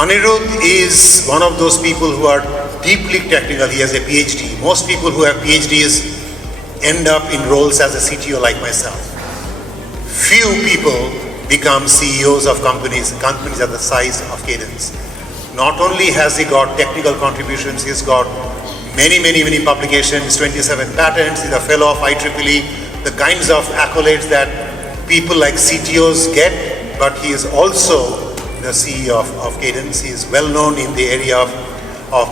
Anirudh is one of those people who are deeply technical. He has a PhD. Most people who have PhDs end up in roles as a CTO like myself. Few people become CEOs of companies at the size of Cadence. Not only has he got technical contributions, he's got many publications, 27 patents, he's a fellow of IEEE, the kinds of accolades that people like CTOs get, but he is also the CEO of Cadence. He is well known in the area of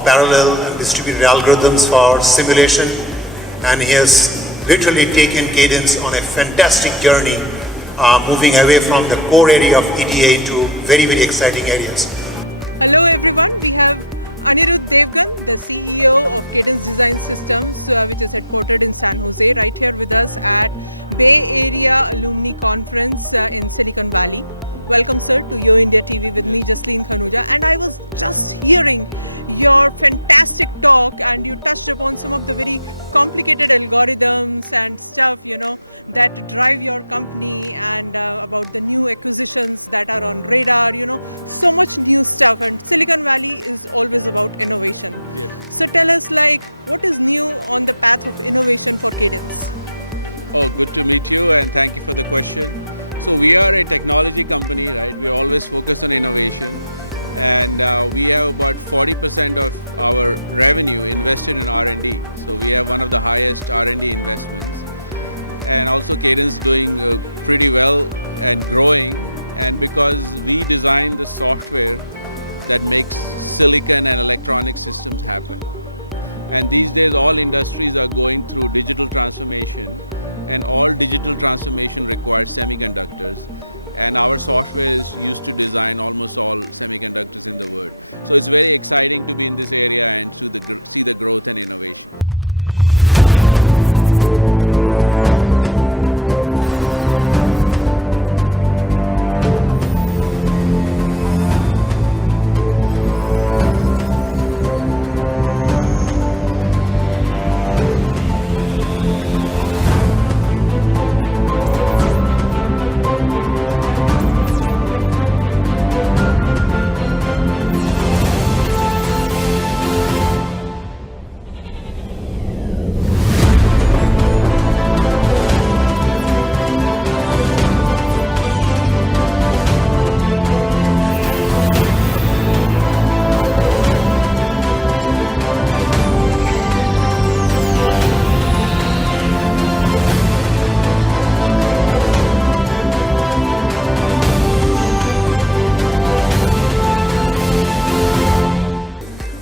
parallel and distributed algorithms for simulation, and he has literally taken Cadence on a fantastic journey, moving away from the core area of EDA into very exciting areas.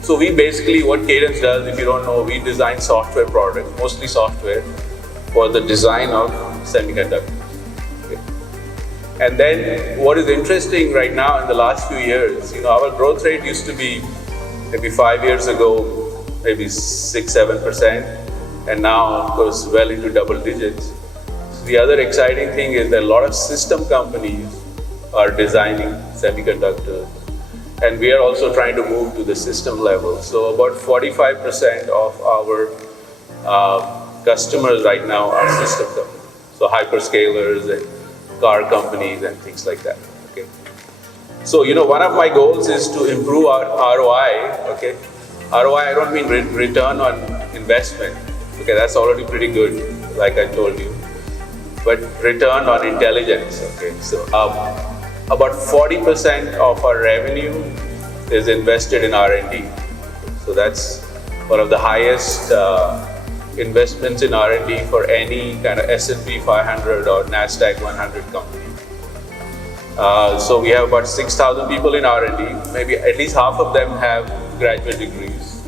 So we basically, what Cadence does, if you don't know, we design software products, mostly software, for the design of semiconductors. Okay. And then what is interesting right now in the last few years, our growth rate used to be maybe 5 years ago, maybe 6-7%, and now it goes well into double digits. So the other exciting thing is that a lot of system companies are designing semiconductors. And we are also trying to move to the system level. So about 45% of our customers right now are system companies. So hyperscalers and car companies and things like that. Okay. So one of my goals is to improve our ROI. Okay. ROI, I don't mean return on investment. Okay, that's already pretty good, like I told you. But return on intelligence. Okay. So about 40% of our revenue is invested in R&D. So that's one of the highest investments in R&D for any kind of S&P 500 or NASDAQ 100 company. So we have about 6,000 people in R&D. Maybe at least half of them have graduate degrees.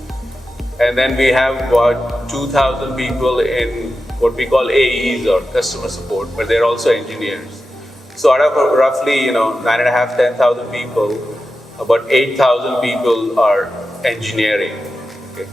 And then we have about 2,000 people in what we call AEs or customer support, but they're also engineers. So out of roughly 9,500-10,000 people, about 8,000 people are engineering. Okay.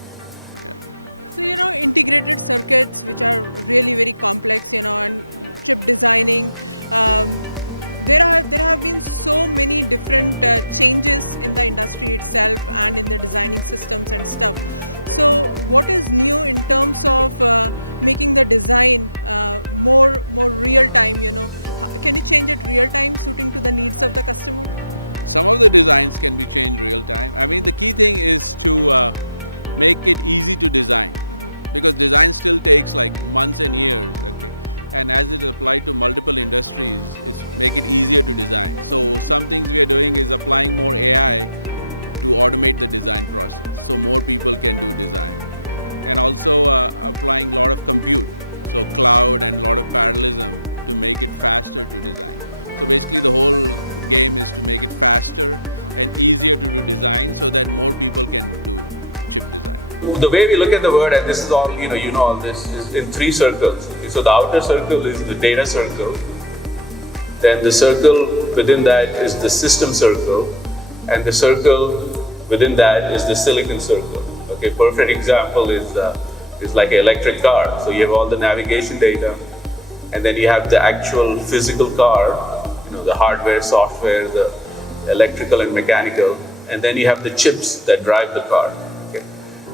the way we look at the word, and this is all, you know all this, is in three circles. Okay? So the outer circle is the data circle. Then the circle within that is the system circle. And the circle within that is the silicon circle. Okay, perfect example is like an electric car. So you have all the navigation data, and then you have the actual physical car, the hardware, software, the electrical and mechanical, and then you have the chips that drive the car. Okay,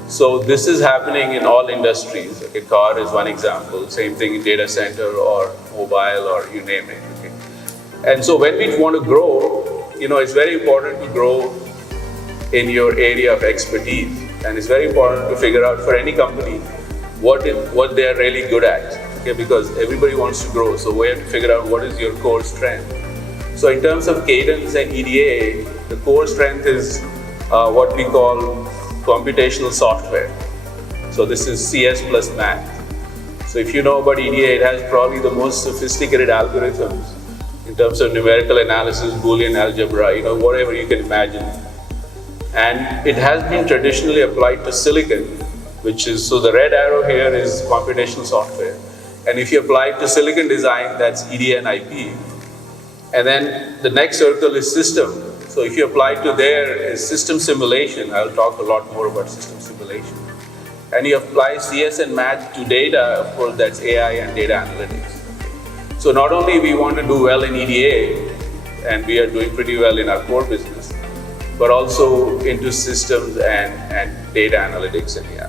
so this is happening in all industries. Okay, car is one example. Same thing in data center or mobile or you name it. Okay, and so when we want to grow, it's very important to grow in your area of expertise, and it's very important to figure out for any company what they are really good at. Okay, because everybody wants to grow, so we have to figure out what is your core strength. So in terms of Cadence and EDA, the core strength is what we call computational software. So this is CS plus math. So if you know about EDA, it has probably the most sophisticated algorithms in terms of numerical analysis, Boolean algebra, whatever you can imagine. And it has been traditionally applied to silicon, which is, so the red arrow here is computational software. And if you apply it to silicon design, that's EDA and IP. And then the next circle is system. So if you apply to there is system simulation. I'll talk a lot more about system simulation. And you apply CS and math to data, of course, that's AI and data analytics. So not only we want to do well in EDA, and we are doing pretty well in our core business, but also into systems and data analytics and AI.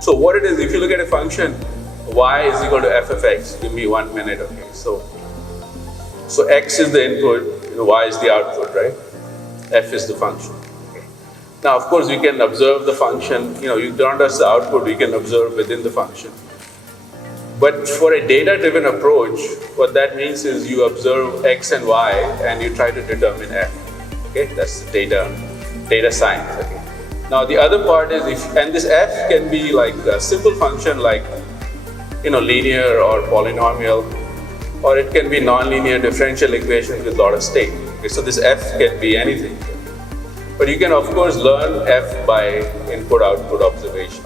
So what it is, if you look at a function, y is equal to f of x. Give me 1 minute, okay? So x is the input, y is the output, right? F is the function. Okay. Now, of course, we can observe the function. You don't just the output, we can observe within the function. But for a data-driven approach, what that means is you observe x and y, and you try to determine f. Okay, that's the data science. Okay. Now the other part is and this f can be like a simple function like linear or polynomial, or it can be nonlinear differential equations with a lot of state. Okay, so this f can be anything. But you can of course learn f by input-output observation.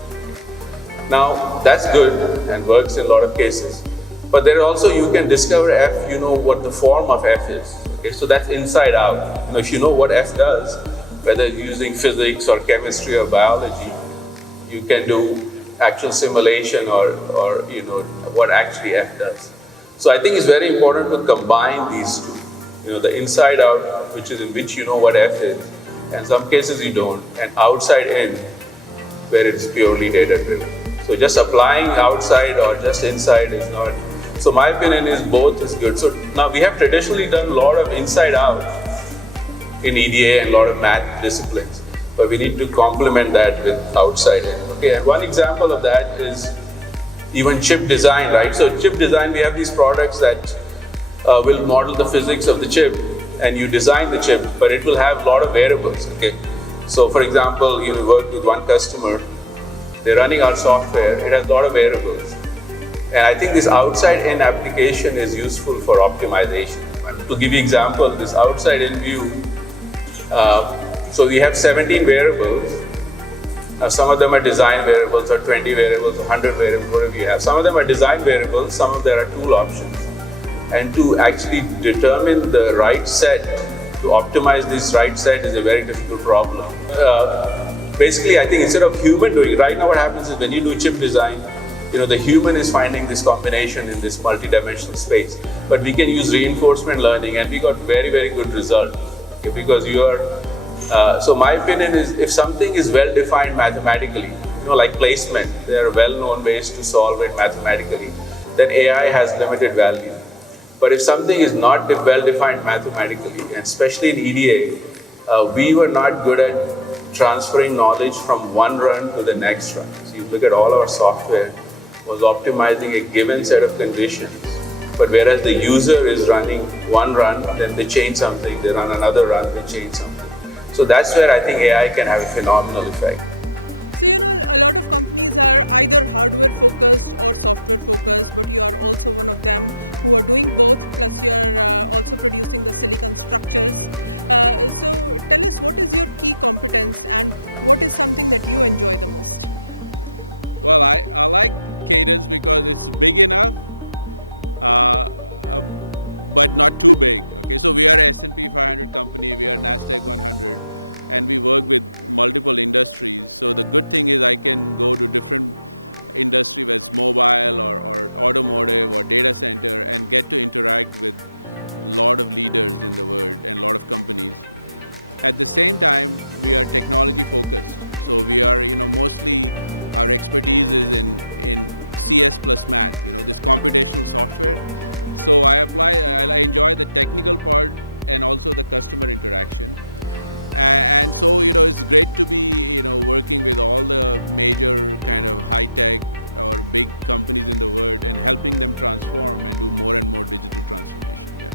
Now that's good and works in a lot of cases. But there also you can discover f, what the form of f is. Okay, so that's inside out. If you know what f does, whether using physics or chemistry or biology, you can do actual simulation or what actually f does. So I think it's very important to combine these two. The inside out, which is in which you know what f is, and some cases you don't, and outside in, where it's purely data driven. So just applying outside or just inside is not. So my opinion is both is good. So now we have traditionally done a lot of inside out in EDA and a lot of math disciplines, but we need to complement that with outside in. Okay, and one example of that is even chip design, right? So chip design, we have these products that will model the physics of the chip, and you design the chip, but it will have a lot of variables. Okay, so for example, you work with one customer, they're running our software, it has a lot of variables, and I think this outside in application is useful for optimization. To give you example, this outside in view. So we have 17 variables. Now some of them are design variables, or 20 variables, or 100 variables, whatever you have. Some of them are design variables, some of them are tool options. And to actually determine the right set, to optimize this right set is a very difficult problem. basically, I think instead of human doing it, right now what happens is when you do chip design, the human is finding this combination in this multi-dimensional space. But we can use reinforcement learning, and we got very, very good result. Okay, because you are, so my opinion is, if something is well-defined mathematically, like placement, there are well-known ways to solve it mathematically, then AI has limited value. But if something is not well-defined mathematically, and especially in EDA, we were not good at transferring knowledge from one run to the next run. So you look at all our software was optimizing a given set of conditions, but whereas the user is running one run, then they change something, they run another run, they change something. So that's where I think AI can have a phenomenal effect.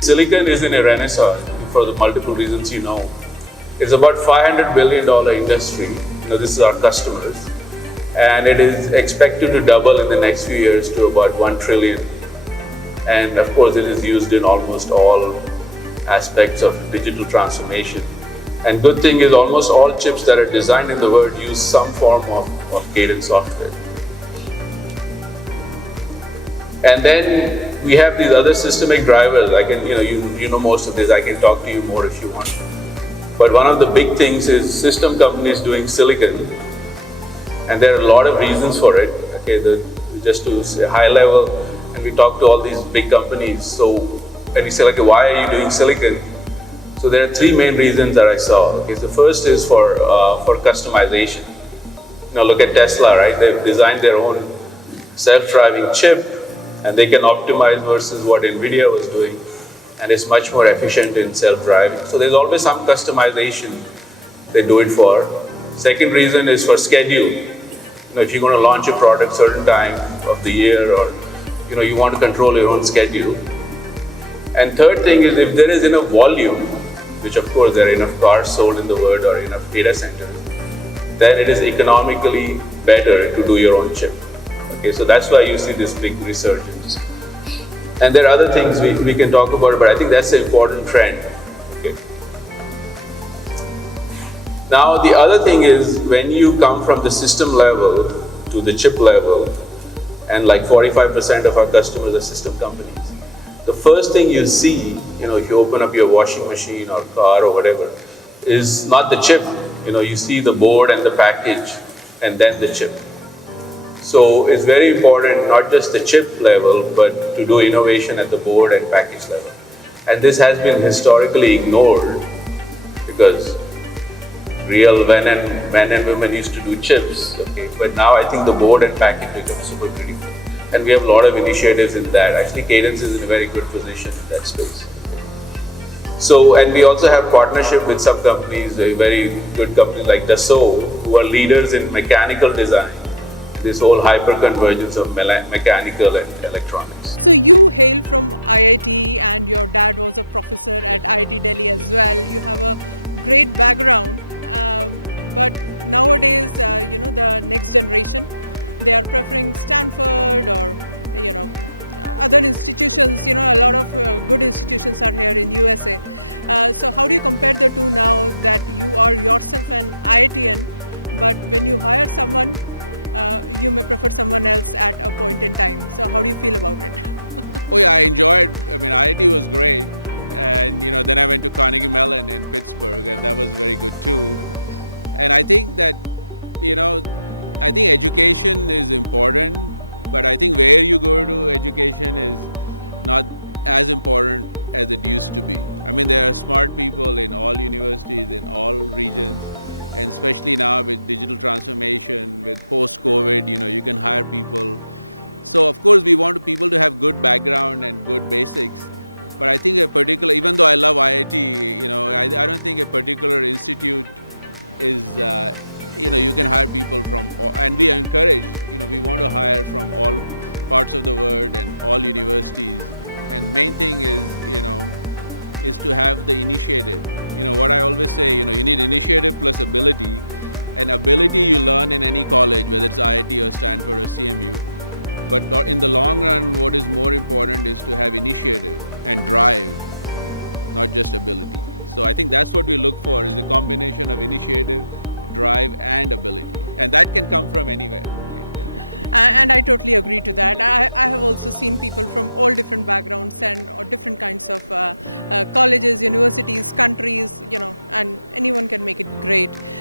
Silicon is in a renaissance for the multiple reasons you know. It's about $500 billion industry. This is our customers. And it is expected to double in the next few years to about $1 trillion. And of course, it is used in almost all aspects of digital transformation. And good thing is almost all chips that are designed in the world use some form of Cadence software. And then we have these other systemic drivers. I can, you know most of this. I can talk to you more if you want. But one of the big things is system companies doing silicon, and there are a lot of reasons for it. Okay, just to say high level, and we talk to all these big companies. So, and we say, like, why are you doing silicon? So there are three main reasons that I saw. Okay, the first is for customization. Look at Tesla, right? They've designed their own self-driving chip, and they can optimize versus what NVIDIA was doing, and it's much more efficient in self-driving. So there's always some customization they do it for. Second reason is for schedule. If you're going to launch a product certain time of the year, or you want to control your own schedule. And third thing is, if there is enough volume, which of course there are enough cars sold in the world or enough data centers, then it is economically better to do your own chip. Okay, so that's why you see this big resurgence. And there are other things we can talk about, but I think that's an important trend. Okay. Now the other thing is, when you come from the system level to the chip level, and like 45% of our customers are system companies, the first thing you see, if you open up your washing machine or car or whatever, is not the chip. You see the board and the package, and then the chip. So it's very important, not just the chip level, but to do innovation at the board and package level. And this has been historically ignored, because real men and women used to do chips, okay? But now I think the board and package becomes super critical. And we have a lot of initiatives in that. Actually, Cadence is in a very good position in that space. So, and we also have partnership with some companies, a very good company like Dassault, who are leaders in mechanical design. This whole hyper-convergence of mechanical and electronics.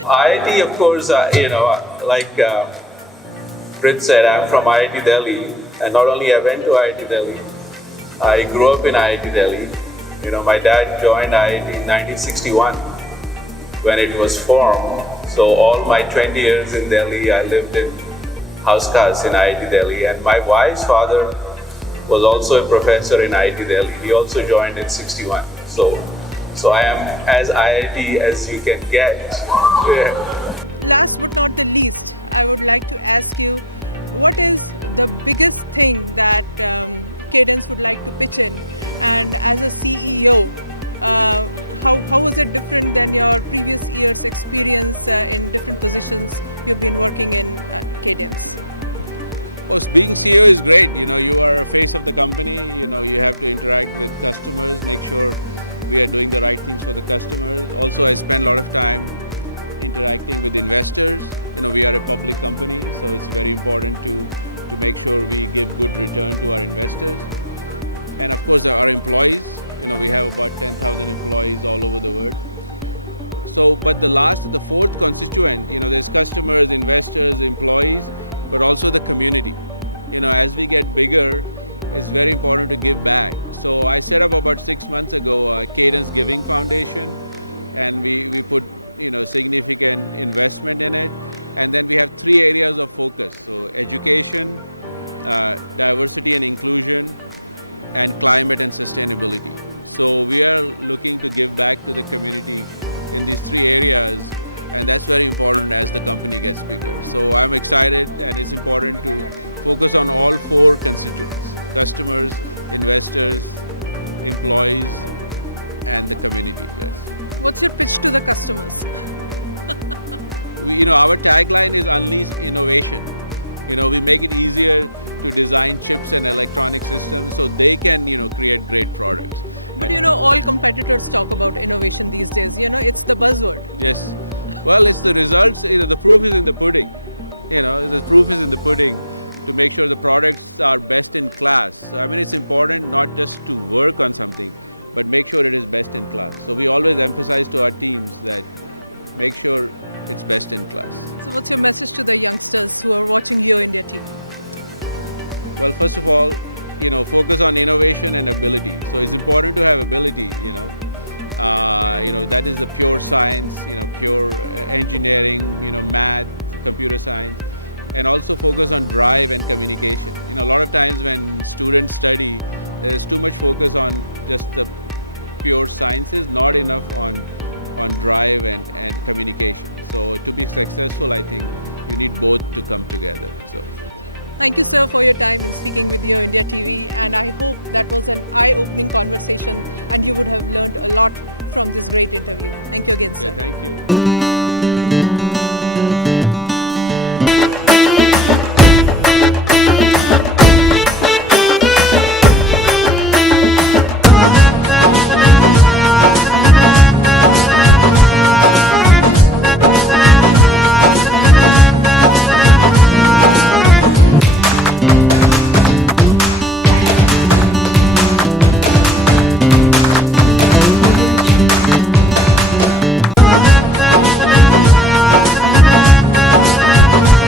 IIT, of course, like Prit said, I'm from IIT Delhi, and not only I went to IIT Delhi, I grew up in IIT Delhi. My dad joined IIT in 1961 when it was formed. So all my 20 years in Delhi, I lived in house cars in IIT Delhi, and my wife's father was also a professor in IIT Delhi. He also joined in 61. So I am as IIT as you can get. Yeah.